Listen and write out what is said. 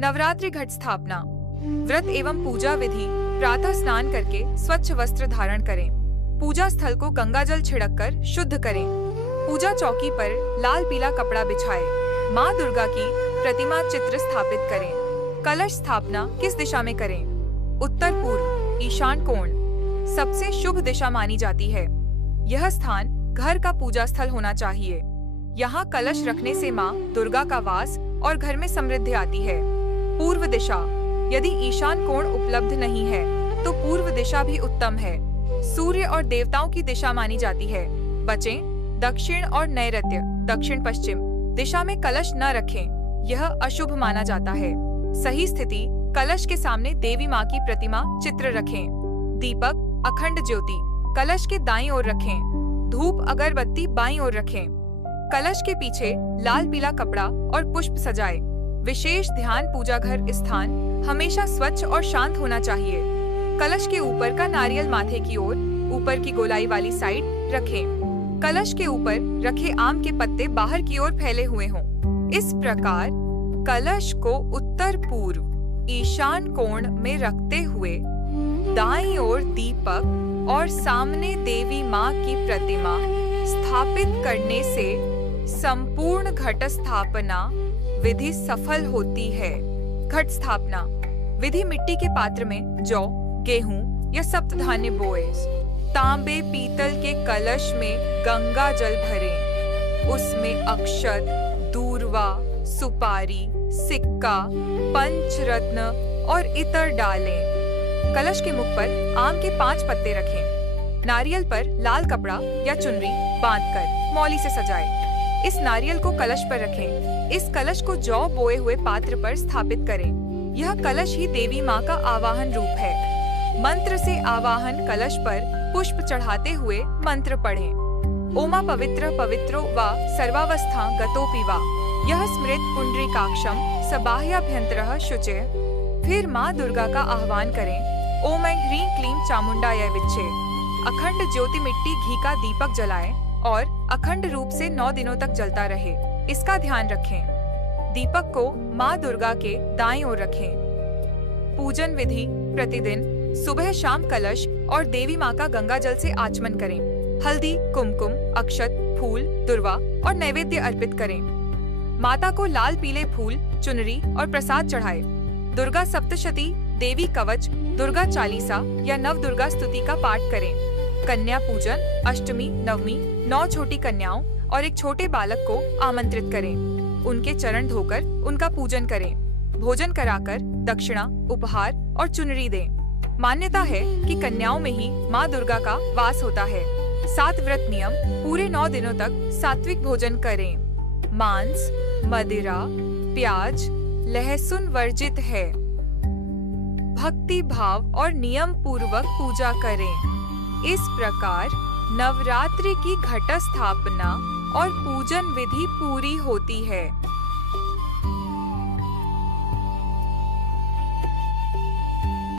नवरात्रि घट स्थापना। व्रत एवं पूजा विधि। प्रातः स्नान करके स्वच्छ वस्त्र धारण करें। पूजा स्थल को गंगा जल छिड़क कर शुद्ध करें। पूजा चौकी पर लाल पीला कपड़ा बिछाएं। माँ दुर्गा की प्रतिमा चित्र स्थापित करें। कलश स्थापना किस दिशा में करें? उत्तर पूर्व ईशान कोण सबसे शुभ दिशा मानी जाती है। यह स्थान घर का पूजा स्थल होना चाहिए। यहाँ कलश रखने से माँ दुर्गा का वास और घर में समृद्धि आती है। पूर्व दिशा। यदि ईशान कोण उपलब्ध नहीं है तो पूर्व दिशा भी उत्तम है। सूर्य और देवताओं की दिशा मानी जाती है। बचें दक्षिण और नैऋत्य दक्षिण पश्चिम दिशा में कलश न रखें, यह अशुभ माना जाता है। सही स्थिति कलश के सामने देवी माँ की प्रतिमा चित्र रखें। दीपक अखंड ज्योति कलश के दाईं ओर रखें। धूप अगरबत्ती बाईं ओर रखें। कलश के पीछे लाल पीला कपड़ा और पुष्प सजाएं। विशेष ध्यान पूजा घर स्थान हमेशा स्वच्छ और शांत होना चाहिए। कलश के ऊपर का नारियल माथे की ओर ऊपर की गोलाई वाली साइड रखें। कलश के ऊपर रखे आम के पत्ते बाहर की ओर फैले हुए हों। इस प्रकार कलश को उत्तर पूर्व ईशान कोण में रखते हुए दाईं ओर दीपक और सामने देवी माँ की प्रतिमा स्थापित करने से संपूर्ण घट स्थापना विधि सफल होती है। घट स्थापना विधि। मिट्टी के पात्र में जौ, गेहूं या सप्तधान्य बोए। तांबे पीतल के कलश में गंगा जल भरें। उसमें अक्षत, दूर्वा, सुपारी, सिक्का, पंचरत्न और इतर डालें। कलश के मुख पर आम के 5 पत्ते रखें। नारियल पर लाल कपड़ा या चुनरी बांधकर मौली से सजाएं। इस नारियल को कलश पर रखें। इस कलश को जौ बोए हुए पात्र पर स्थापित करें। यह कलश ही देवी माँ का आवाहन रूप है। मंत्र से आवाहन कलश पर पुष्प चढ़ाते हुए मंत्र पढ़ें। ओमा पवित्र पवित्रो वा सर्वावस्था गतोपि वा यह स्मृत पुंडरीकाक्षम सबाह्याभ्यंतरः शुचे। फिर माँ दुर्गा का आह्वान करें। ओम ऐं ह्रीं क्लीं चामुंडाय विच्चे। अखंड ज्योति मिट्टी घी का दीपक जलाएं और अखंड रूप से 9 दिनों तक जलता रहे, इसका ध्यान रखें। दीपक को माँ दुर्गा के दाईं ओर रखें। पूजन विधि। प्रतिदिन सुबह शाम कलश और देवी माँ का गंगा जल से आचमन करें। हल्दी, कुमकुम, अक्षत, फूल, दुर्वा और नैवेद्य अर्पित करें। माता को लाल पीले फूल, चुनरी और प्रसाद चढ़ाएं। दुर्गा सप्तशती, देवी कवच, दुर्गा चालीसा या नव दुर्गा स्तुति का पाठ करें। कन्या पूजन। अष्टमी, नवमी 9 छोटी कन्याओं और एक छोटे बालक को आमंत्रित करें। उनके चरण धोकर उनका पूजन करें। भोजन कराकर दक्षिणा, उपहार और चुनरी दें। मान्यता है कि कन्याओं में ही माँ दुर्गा का वास होता है। 7 व्रत नियम। पूरे 9 दिनों तक सात्विक भोजन करें। मांस, मदिरा, प्याज, लहसुन वर्जित है। भक्ति भाव और नियम पूर्वक पूजा करें। इस प्रकार नवरात्रि की घट स्थापना और पूजन विधि पूरी होती है।